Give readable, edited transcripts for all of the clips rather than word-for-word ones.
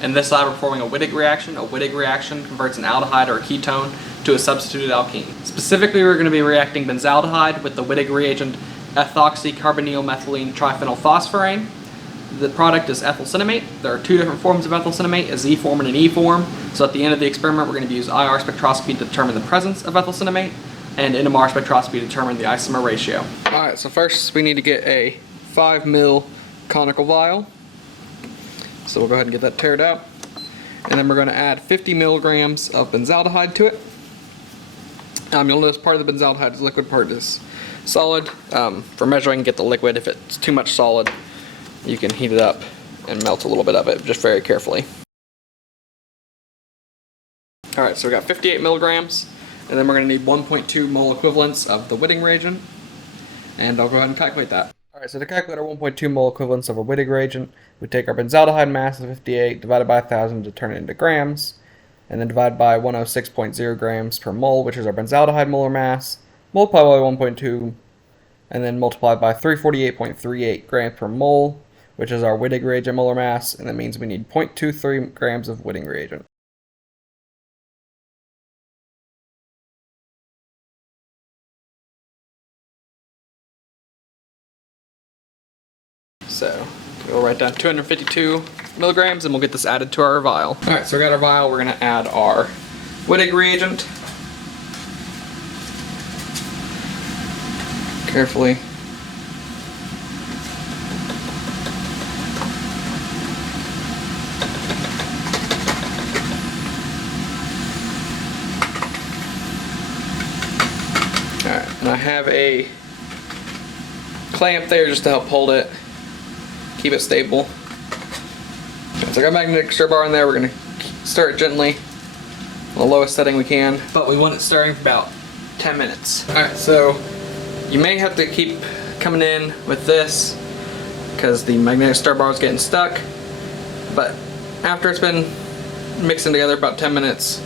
In this lab, we're performing a Wittig reaction. A Wittig reaction converts an aldehyde or a ketone to a substituted alkene. Specifically, we're going to be reacting benzaldehyde with the Wittig reagent ethoxycarbonylmethylene triphenylphosphorane. The product is ethyl cinnamate. There are two different forms of ethyl cinnamate, a Z form and an E form. So at the end of the experiment, we're going to use IR spectroscopy to determine the presence of ethyl cinnamate and NMR spectroscopy to determine the isomer ratio. Alright, so first we need to get a 5 ml conical vial. So we'll go ahead and get that tared out. And then we're going to add 50 milligrams of benzaldehyde to it. You'll notice part of the benzaldehyde is liquid, part is solid. For measuring, get the liquid. If it's too much solid, you can heat it up and melt a little bit of it, just very carefully. Alright, so we got 58 milligrams, and then we're going to need 1.2 mole equivalents of the Wittig reagent. And I'll go ahead and calculate that. Alright, so to calculate our 1.2 mole equivalents of a Wittig reagent, we take our benzaldehyde mass of 58, divided by 1,000 to turn it into grams, and then divide by 106.0 grams per mole, which is our benzaldehyde molar mass, multiply by 1.2, and then multiply by 348.38 grams per mole, which is our Wittig reagent molar mass, and that means we need 0.23 grams of Wittig reagent. So we'll write down 252 milligrams and we'll get this added to our vial. Alright, so we got our vial, we're going to add our Wittig reagent. Carefully. Alright, and I have a clamp there just to help hold it. Keep it stable. So I got a magnetic stir bar in there. We're going to stir it gently on the lowest setting we can, but we want it stirring for about 10 minutes. Alright, so you may have to keep coming in with this because the magnetic stir bar is getting stuck, but after it's been mixing together about 10 minutes,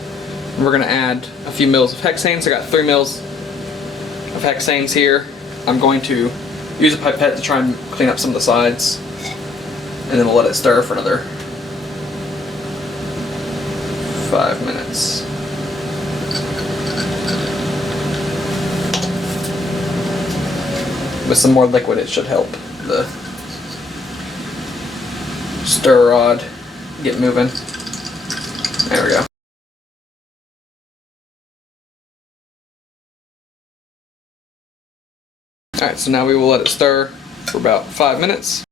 we're going to add a few mils of hexanes. I got 3 mils of hexanes here. I'm going to use a pipette to try and clean up some of the sides. And then we'll let it stir for another 5 minutes. With some more liquid, it should help the stir rod get moving. There we go. Alright, so now we will let it stir for about 5 minutes.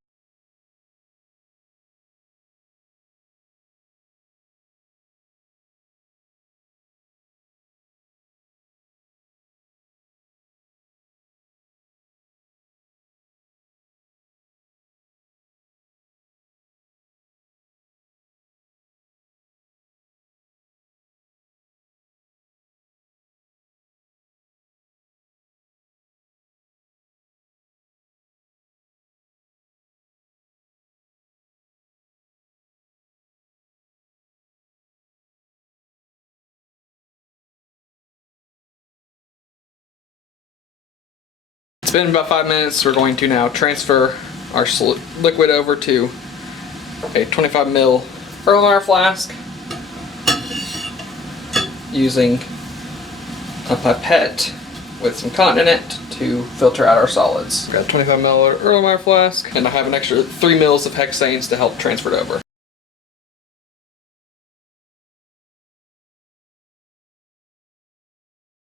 It's been about 5 minutes. We're going to now transfer our liquid over to a 25 ml Erlenmeyer flask using a pipette with some cotton in it to filter out our solids. We've got a 25 ml Erlenmeyer flask, and I have an extra 3 mils of hexanes to help transfer it over.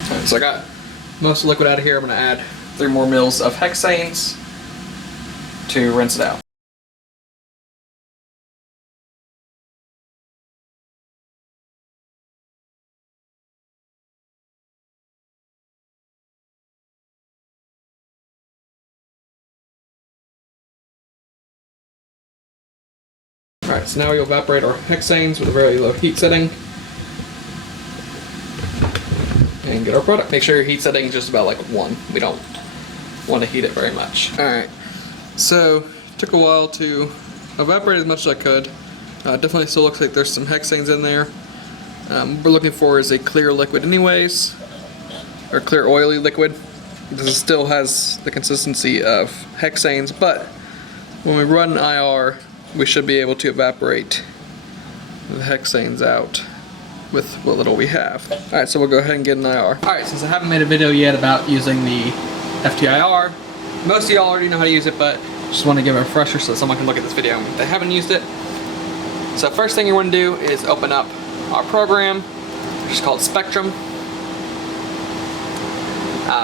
Alright, so I got most of the liquid out of here. I'm going to add 3 more mils of hexanes to rinse it out. Alright, so now we'll evaporate our hexanes with a very low heat setting and get our product. Make sure your heat setting is just about like 1. We don't want to heat it very much. Alright, so it took a while to evaporate as much as I could. Definitely still looks like there's some hexanes in there. What we're looking for is a clear liquid anyways, or clear oily liquid. This still has the consistency of hexanes, but when we run IR, we should be able to evaporate the hexanes out with what little we have. Alright, so we'll go ahead and get an IR. Alright, since I haven't made a video yet about using the FTIR, most of y'all already know how to use it, but just want to give a refresher so that someone can look at this video if they haven't used it. So first thing you want to do is open up our program, which is called Spectrum.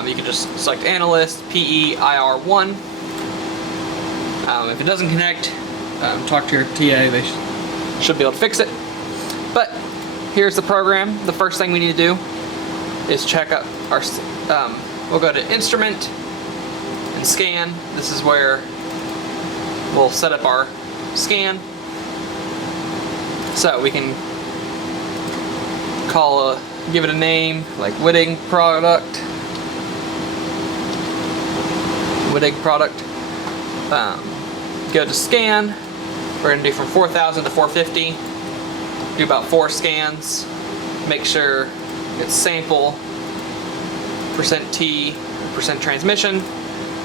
You can just select Analyst, PE, IR1. If it doesn't connect, talk to your TA, they should be able to fix it. But here's the program. The first thing we need to do is check up our, we'll go to Instrument and Scan. This is where we'll set up our scan. So we can give it a name, like Wittig product. Go to scan. We're going to do from 4,000 to 450. Do about 4 scans. Make sure it's sample, %T, % transmission.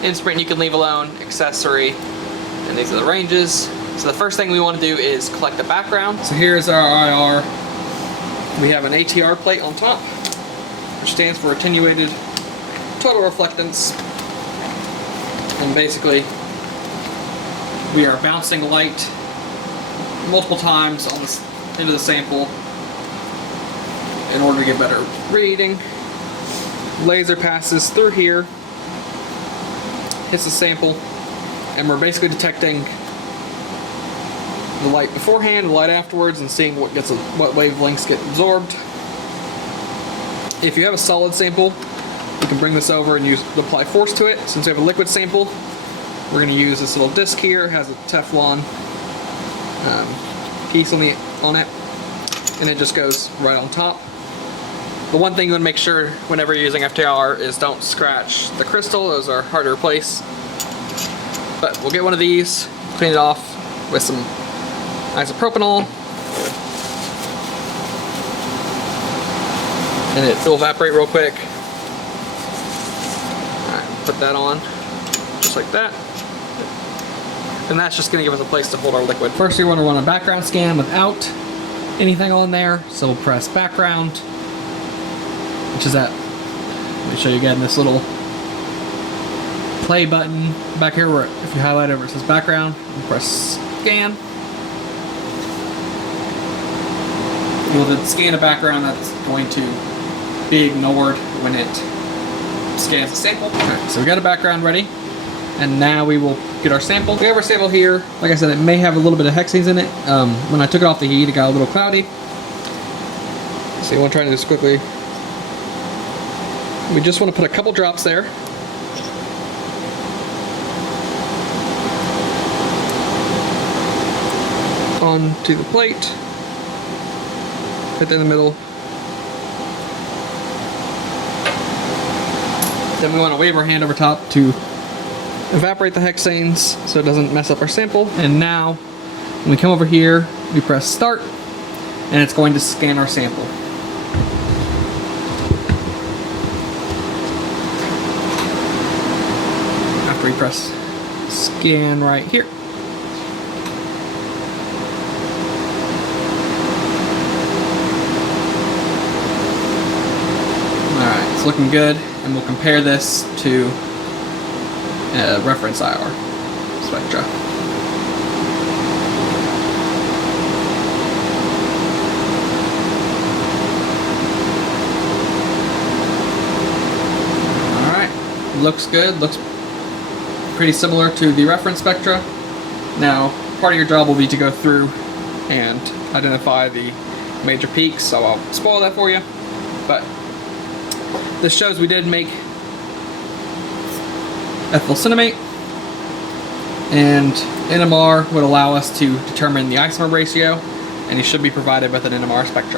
Instrument you can leave alone, accessory, and these are the ranges. So the first thing we want to do is collect the background. So here's our IR. We have an ATR plate on top, which stands for attenuated total reflectance. And basically, we are bouncing light multiple times on this into the sample in order to get better reading. Laser passes through here, hits the sample, and we're basically detecting the light beforehand, the light afterwards, and seeing what wavelengths get absorbed. If you have a solid sample, you can bring this over and apply force to it. Since we have a liquid sample, we're going to use this little disc here. It has a Teflon piece on it, and it just goes right on top. The one thing you want to make sure whenever you're using FTIR is don't scratch the crystal. Those are hard to replace. But we'll get one of these, clean it off with some isopropanol, and it'll evaporate real quick. Alright, put that on, just like that. And that's just going to give us a place to hold our liquid. First, we want to run a background scan without anything on there. So we'll press background, which is that. Let me show you again this little play button back here where if you highlight over it says background, we'll press scan. We'll then scan a background that's going to be ignored when it scans the sample. Okay, so we got a background ready. And now we will get our sample. We have our sample here. Like I said, it may have a little bit of hexanes in it. When I took it off the heat, it got a little cloudy. So you want to try to do this quickly. We just want to put a couple drops there. Onto the plate. Right in the middle. Then we want to wave our hand over top to evaporate the hexanes so it doesn't mess up our sample. And now, when we come over here, we press start, and it's going to scan our sample. After we press scan right here. Alright, it's looking good, and we'll compare this to reference IR spectra. Alright, looks good, looks pretty similar to the reference spectra. Now, part of your job will be to go through and identify the major peaks, so I'll spoil that for you. But this shows we did make ethyl cinnamate, and NMR would allow us to determine the isomer ratio, and you should be provided with an NMR spectra.